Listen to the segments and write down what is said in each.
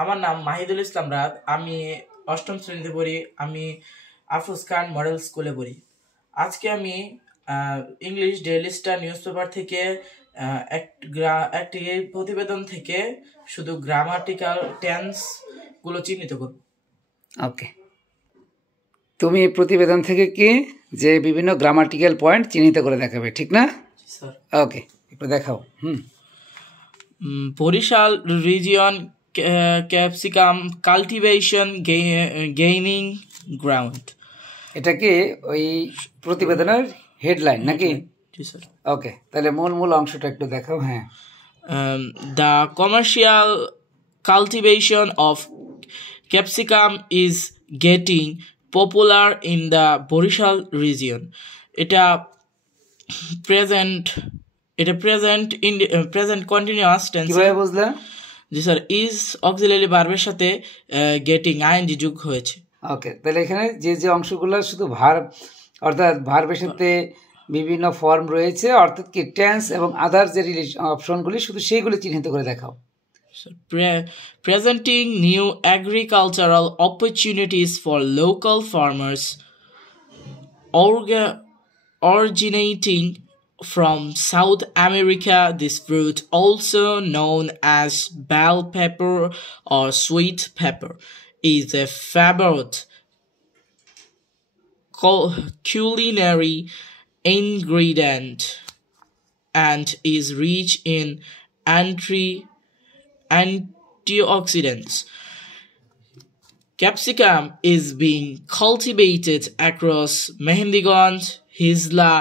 আমার নাম মাহিদুল ইসলাম রাত। আমি অষ্টম শ্রেণীতে পড়ি। আমি আফরোজ খান মডেল স্কুলে পড়ি। আজকে আমি English daily star news paper থেকে একটি প্রতিবেদন থেকে শুধু গ্রামাটিক্যাল টেন্স গুলো চিহ্নিত করব। ওকে, তুমি প্রতিবেদন থেকে কি যে বিভিন্ন গ্রামাটিক্যাল পয়েন্ট চিহ্নিত করে দেখাবে, ঠিক না? স্যার, ওকে, একটু দেখাও। Barishal region capsicum cultivation gaining ground. এটা কি ওই প্রতিবেদনের হেডলাইন নাকি? জি স্যার। ওকে, তাহলে মূল অংশটা একটু দেখাও। হ্যাঁ, the commercial cultivation of capsicum is getting popular in the Barishal region. এটা প্রেজেন্ট কন্টিনিউয়াস টেন্স। কিভাবে বুঝলে? জি স্যার, ইজ অক্সিলারি ভার্বের সাথে গেটিং আইএনজি যোগ হয়েছে। ওকে, তাহলে এখানে যে অংশগুলো শুধু ভার্ব, অর্থাৎ ভার্বের সাথে বিভিন্ন ফর্ম রয়েছে, অর্থাৎ কি টেন্স এবং আদার যে অপশনগুলি শুধু সেইগুলি চিহ্নিত করে দেখাও। Presenting new agricultural opportunities for local farmers originating from South America. This fruit, also known as bell pepper or sweet pepper, is a favorite culinary ingredient and is rich in antioxidants. Capsicum is being cultivated across Mehendiganj, Hizla,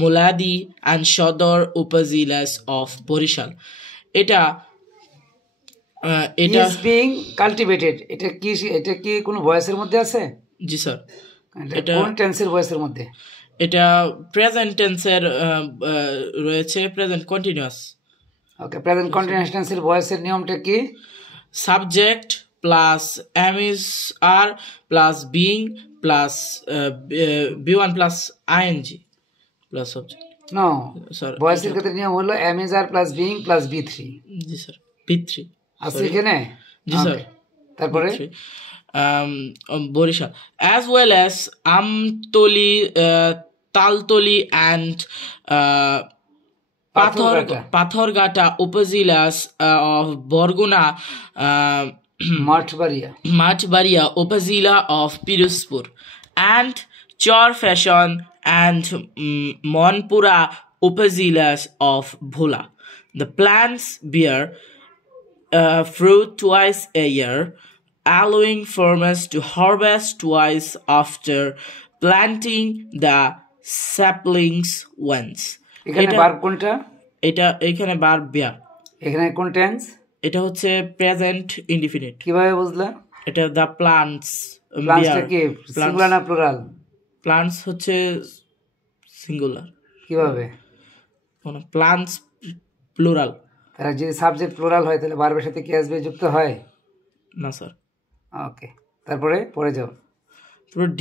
Muladi and Shodor upazilas of Borishal. It is being cultivated, এটা কি কোনো ভয়েসের মধ্যে আছে? জি sir. এটা কোন টেন্সের ভয়েসের মধ্যে? এটা প্রেজেন্ট টেন্সের রয়েছে, present continuous. Okay, present continuous টেন্সের ভয়েসের নিয়মটা কি? Subject plus am is are plus being plus V one plus ING plus subject. No sir, ভয়েসের ক্ষেত্রে নিয়ম হলো এমএসআর প্লাস বিং প্লাস বি3। জি স্যার, বি3 আছে এখানে। জি স্যার। তারপরে Barishal as well as Amtali, Taltali and Patharghata upazilas of Borguna, Mathbaria Upazila of Piruspur, and Chorfashion and Monpura Upazilas of Bhula. The plants bear fruit twice a year, allowing farmers to harvest twice after planting the saplings once. এখানে verb কোনটা? এখানে verb বিয়ার। এখানে কোন tense? এটা হচ্ছে present indefinite. কিভাবে বুঝলা? এটা দ্য প্লান্টস। প্লান্টসটা কি সিঙ্গুলার না প্লুরাল? প্লান্টস হচ্ছে সিঙ্গুলার। কিভাবে? মানে প্লান্টস প্লুরাল। তাহলে যদি সাবজেক্ট প্লুরাল হয় তাহলে ভার্বের সাথে কি আসবে? যুক্ত হয় না স্যার। ওকে, তারপরে পড়ে যাও।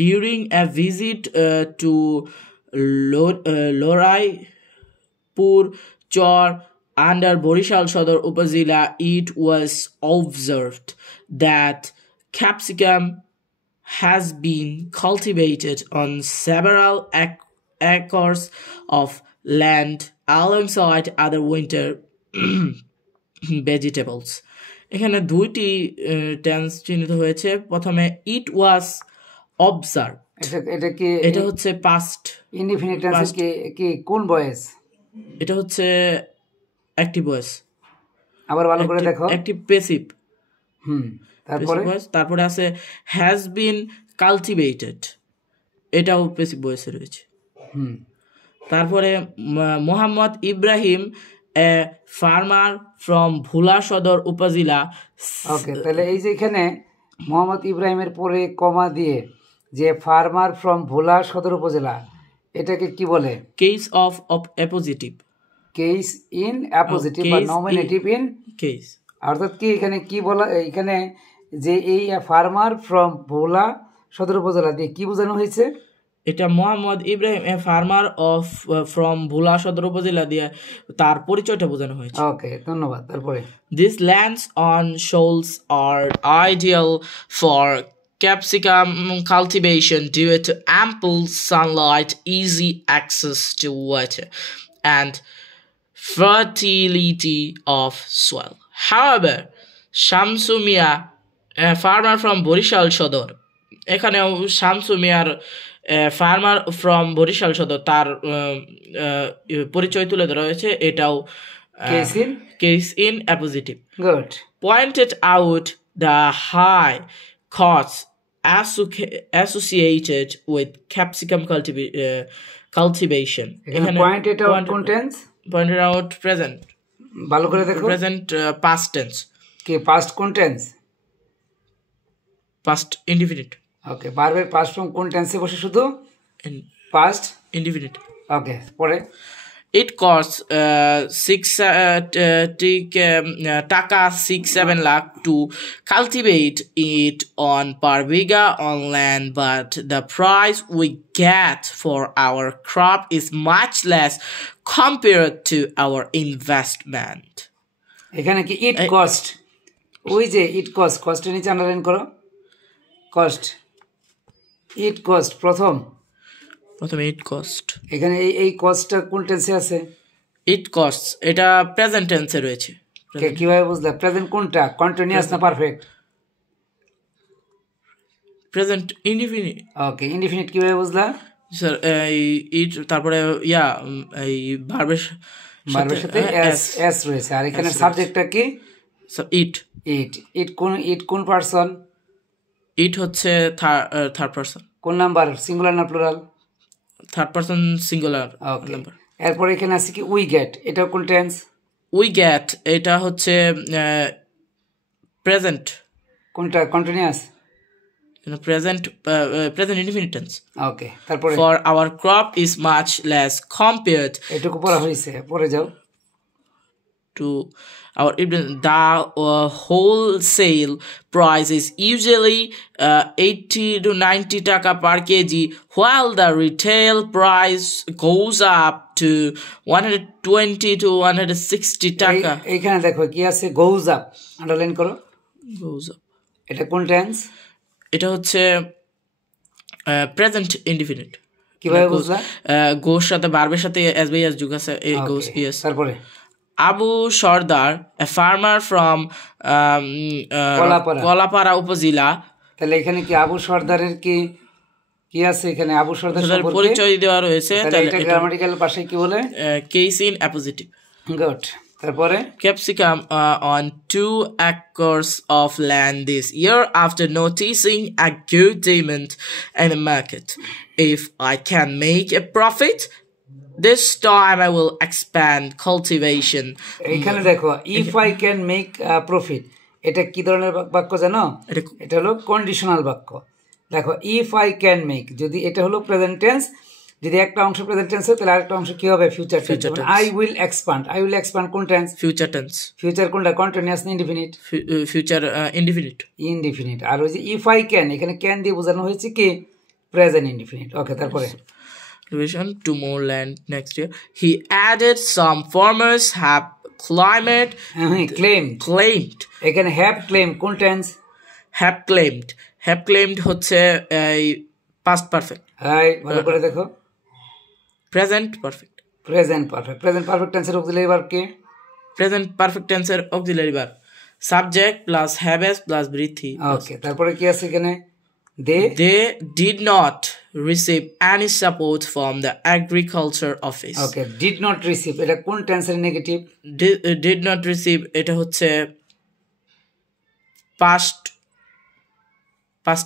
During a visit to Loraipur Chor under Borishal Shodor Upazila, it was observed that capsicum has been cultivated on several acres of land alongside other winter vegetables. এখানে দুইটি টেন্স চিহ্নিত হয়েছে। প্রথমে ইট ওয়াজ অবজার্ভ, এটা হচ্ছে পাস্ট ইনডিফিনিট টেন্স। কি কোন voice? এটা হচ্ছে অ্যাক্টিভ ভয়েস। আবার ভালো করে দেখো। Active passive. তারপরে আছে হ্যাজ বিন কাল্টিভেটেড, এটাও প্যাসিভ ভয়েসে রয়েছে। তারপরে Mohammad Ibrahim, a farmer from Bhola Sadar Upazila. ওকে, তাহলে এই যে এখানে মোহাম্মদ ইব্রাহিমের পরে কমা দিয়ে যে ফার্মার ফ্রম ভোলা সদর উপজেলা, এটাকে কি বলে? Case of appositive. Case in appositive বা নমিনেটিভ ইন কেস। অর্থাৎ কি এখানে কি বলা? এখানে যে এই ফার্মার ফ্রম ভোলা সদর উপজেলা দিয়ে কি বোঝানো হয়েছে? এটা Mohammad Ibrahim a farmer of from Bhola Sadar Upazila দিয়ে তার পরিচয়টা বোঝানো হয়েছে। ওকে, ধন্যবাদ। তারপরে These lands on shoals are ideal for capsicum cultivation due to ample sunlight, easy access to water, and fertility of soil. However, Shamsu Mia, a farmer from Borishal Shodor, এখানেও শামসু মিয়ার farmer from Barishal সদর তার পরিচয় তুলে ধরা হয়েছে, এটাও case in appositive. Good. Pointed out the high costs associated with capsicum cultivation. এখানে পয়েন্টেড আউট কোন টেন্স? Pointed out present. ভালো করে দেখো। Present past tense. কি পাস্ট কোন টেন্স? Past indefinite. ওকে, ভার্বের পাস্ট ফর্ম কোন টেন্সে বসে? শুধু In পাস্ট। indefinite. ওকে, পরে It costs 6-7 lakh to cultivate it on per biga on land, but the price we get for our crop is much less compared to our investment. এখানে কি it cost? ওই যে it cost, কস্টের নিচে underline করো cost. It cost প্রথমে it cost. এখানে এই কস্টটা কোন টেন্সে আছে? It costs এটা প্রেজেন্ট টেন্সে রয়েছে। কিভাবে বুঝলা? প্রেজেন্ট কোনটা, কন্টিনিউয়াস না perfect? Present indefinite. Okay, indefinite কিভাবে বুঝলা? স্যার এই ইট তারপরে এই ভার্বের সাথে এস রয়েছে, আর এখানে সাবজেক্টটা কি? ইট। ইট কোন পারসন? ইট হচ্ছে থার্ড পারসন। কোন নাম্বার, সিঙ্গুলার না plural? Third person singular number. এরপর এখানে আছে কি উই গেট, এটা কোন টেন্স? উই গেট এটা হচ্ছে প্রেজেন্ট। কোনটা, continuous? Present indefinite tense. Okay, তারপরে for our crop is much less compared এটুকু পড়া হয়েছে, পরে যাও। To our the wholesale price is usually 80 to 90 taka per kg, while the retail price goes up to 120 to 160 taka. এইখানে দেখো কি আছে, goes up, আন্ডারলাইন করো। Goes up এটা কোন টেন্স? এটা হচ্ছে প্রেজেন্ট ইনডিফিনিট। কিভাবে বুঝলা? গোর সাথে ভার্বের সাথে as by as যুগ আছে, এই goes yes। তারপরে Abu Sardar, a farmer from Kalapara উপজেলা। তাহলে এখানে কি আবু সর্দারের কি কি আছে? এখানে আবু সর্দার সম্পর্কে পরিচয় দেওয়া রয়েছে। তাহলে এটা গ্রামাটিক্যাল ভাষায় কি বলে? Case in appositive. গুড। তারপরে capsicum on 2 acres of land this year after noticing a good demand in the market. If I can make a profit, this time I will expand cultivation. এখানে দেখো if I can make a profit, এটা কি ধরনের বাক্য জানো? এটা হলো conditional বাক্য। দেখো if I can make, যদি এটা হলো প্রেজেন্ট টেন্স, যদি একটা অংশ প্রেজেন্ট টেন্স হয় তাহলে আরেকটা অংশ কি হবে? Future tense. I will expand কোন টেন্স? Future tense. ফিউচার কোনটা, কন্টিনিউয়াস না ইনডিফিনিট? Future indefinite. আর ওই যে if I can, এখানে ক্যান দিয়ে বোঝানো হয়েছে কি? Present indefinite. ওকে, তারপরে to more land next year. He added some farmers have claimed. এখানে have claimed কোন টেন্স? have claimed হচ্ছে past perfect। ভালো করে দেখো। present perfect টেন্সের অক্সিলারি ভার্ব কি? present perfect টেন্সের auxiliary verb subject plus habeas plus বৃদ্ধি। ওকে, তারপরে কি আছে এখানে? They did not receive any support from the agriculture office. Okay, did not receive এটা কোন টেন্সের নেগেটিভ? did not receive এটা হচ্ছে past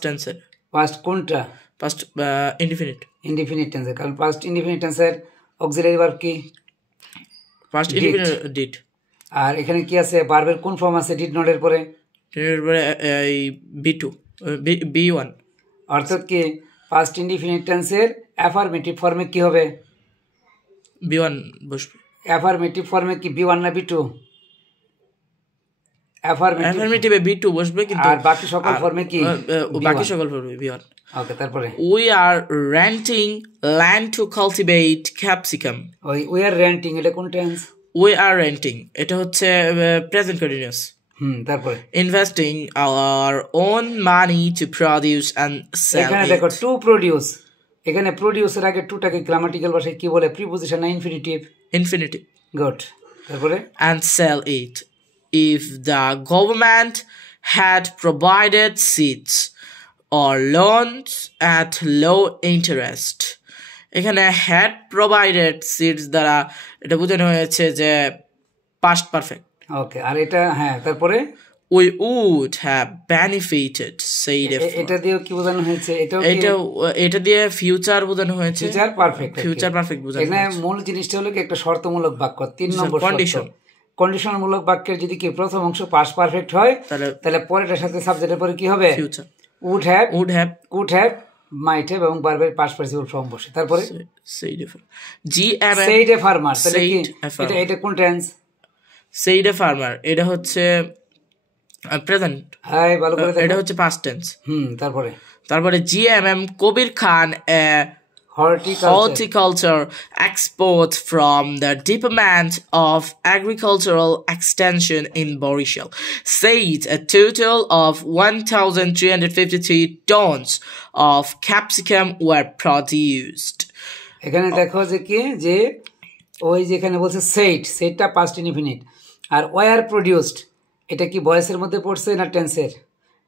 টেন্সের। past কোনটা? past indefinite টেন্সের, কারণ past indefinite টেন্সের অক্সিলারি ভার্ব কি? past indefinite did। আর এখানে কি আছে? ভার্বের কোন ফর্ম আছে did not এর পরে? b2 b1। অর্থাৎ কি past indefinite টেন্সের অ্যাফার্মেটিভ ফর্মে কি হবে? b1 বসবে। অ্যাফার্মেটিভ ফর্মে কি b1 না b2? অ্যাফার্মেটিভে b2 বসবে, কিন্তু আর বাকি সকল ফর্মে কি? বাকি সকল ফর্মে b1। ওকে, তারপরে we are renting land to cultivate capsicum. ওই উই আর রেন্টিং, এটা কোন টেন্স? we are renting এটা হচ্ছে প্রেজেন্ট কন্টিনিউয়াস। তারপরে investing our own money to produce and sell এখানে it. দেখো টু প্রডিউস, এখানে প্রডিউসের আগে টুটাকে গ্রামাটিক্যাল ভাষায় কি বলে? প্রিপোজিশন না ইনফিনিটিভ? infinitive. গুড, তারপরে and sell it if the government had provided seeds or loans at low interest. এখানে had provided seeds দ্বারা এটা বোঝানো হয়েছে যে past perfect. ওকে, আর এটা হ্যাঁ, তারপরে we would have benefited said এটা দিয়ে কি বোঝানো হয়েছে? এটা দিয়ে ফিউচার বোঝানো হয়েছে, ফিউচার পারফেক্ট। ফিউচার পারফেক্ট বোঝানো এখানে হয়েছে। মূল জিনিসটা হলো কি একটা শর্তমূলক বাক্য, 3 নম্বর কন্ডিশন। কন্ডিশনমূলক বাক্যের যদি কি প্রথম অংশ পাস্ট পারফেক্ট হয় তাহলে পরেরটার সাথে সাবজেক্টের পরে কি হবে? Future. would have, would have, could have, might have এবং ভার্বের পাস্ট পার্টিসিপল ফর্ম বসে। তারপরে said a farmer, তাহলে কি এটা কোন টেন্স? said a farmer এটা হচ্ছে প্রেজেন্ট, হাই ভালো করে দেখো, এটা হচ্ছে পাস্ট টেন্স। তারপরে GMM Kabir Khan horticulture expert from the Department of Agricultural Extension in Borishal said a total of 1,353 tons of capsicum were produced. এখানে দেখো যে কি যে ওই যেখানে বলছে সেটটা পাস্ট ইনডিফিনিট আর ওয়ার প্রোডিউসড এটা কি ভয়েসের মধ্যে পড়ছে না টেন্সের?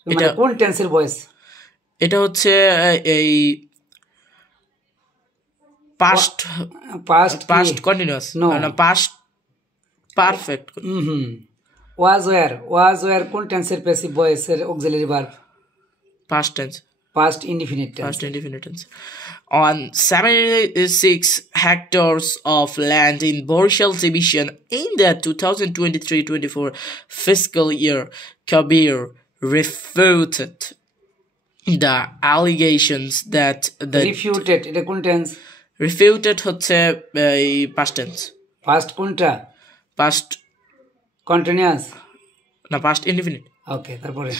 মানে কোন টেন্সের ভয়েস? এটা হচ্ছে এই past continuous না past perfect. was where কোন টেন্সের প্যাসিভ ভয়েসের auxiliary verb? past tense, past indefinite tense. On 76 hectares of land in Borishal division in the 2023-24 fiscal year, Kabir refuted the allegations that the refuted এটা কোন tense? refuted হচ্ছে এই past tense. past কোনটা? past continuous না past indefinite. ওকে, তারপরে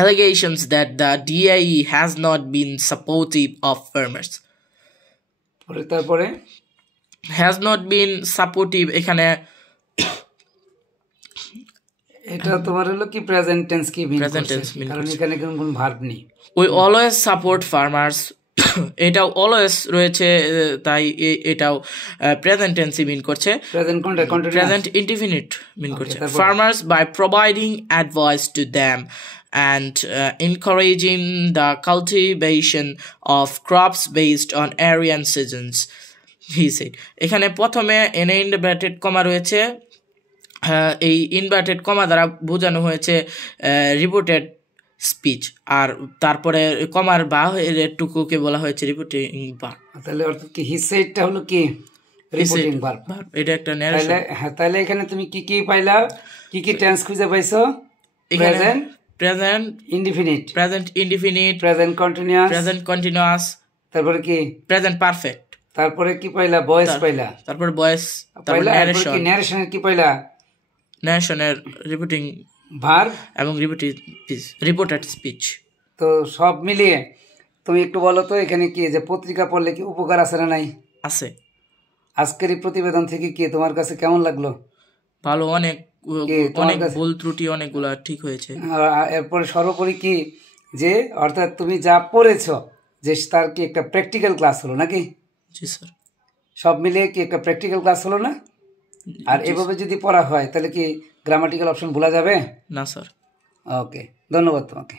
allegations that the DIE has not been supportive of farmers. তারপরে has not been supportive এখানে এটা তোমার হলো কি প্রেজেন্ট টেন্স কি মিন করছে? কারণ এখানে কোন ভার্ব নেই। we always support farmers এটাও অলওয়েজ রয়েছে, তাই এটাও প্রেজেন্ট টেন্স মিন করছে। প্রেজেন্ট কোনটা? প্রেজেন্ট ইনডিফিনিট মিন করছে। farmers by providing advice to them and encouraging the cultivation of crops based on area and seasons, he said. এখানে প্রথমে এন ইনভার্টেড কমা রয়েছে, এই ইনভার্টেড কমা দ্বারা বোঝানো হয়েছে রিপোর্টেড স্পিচ, আর তারপরে কমার বা এর টুকুকে বলা হয়েছে রিপোর্টিং ভার্ব। তাহলে অর্থাৎ কি হি সেডটা হলো কি রিপোর্টিং ভার্ব, এটা একটা ন্যারেশন। তাহলে এখানে তুমি কি পাইলা? কি টেন্স খুঁজে পাইছো? প্রেজেন্ট ইনডিফিনিট, প্রেজেন্ট কন্টিনিউয়াস, তারপরে কি প্রেজেন্ট পারফেক্ট, তারপরে কি পাইলা? ভয়েস পাইলা, তারপর ভয়েস, তারপর ন্যারেশন। ন্যারেশনের কি পাইলা? ন্যারেশনের রিপোর্টিং ভার্ব এবং রিপোর্টেড স্পিচ। তো সব মিলিয়ে তুমি একটু বলো তো এখানে কি যে পত্রিকা পড়লে কি উপকার আছে না নাই? আছে। আজকের এই প্রতিবেদন থেকে কি তোমার কাছে কেমন লাগলো? ভালো, অনেক ভুল ত্রুটি অনেকগুলা ঠিক হয়েছে। এরপরে সর্বোপরি কি যে অর্থাৎ তুমি যা পড়েছ যে তার কি একটা প্র্যাকটিক্যাল ক্লাস হলো নাকি? জি স্যার। সব মিলিয়ে কি একটা প্র্যাকটিক্যাল ক্লাস হলো না? আর এভাবে যদি পড়া হয় তাহলে কি গ্রামাটিক্যাল অপশন ভোলা যাবে? না স্যার। ওকে, ধন্যবাদ তোমাকে।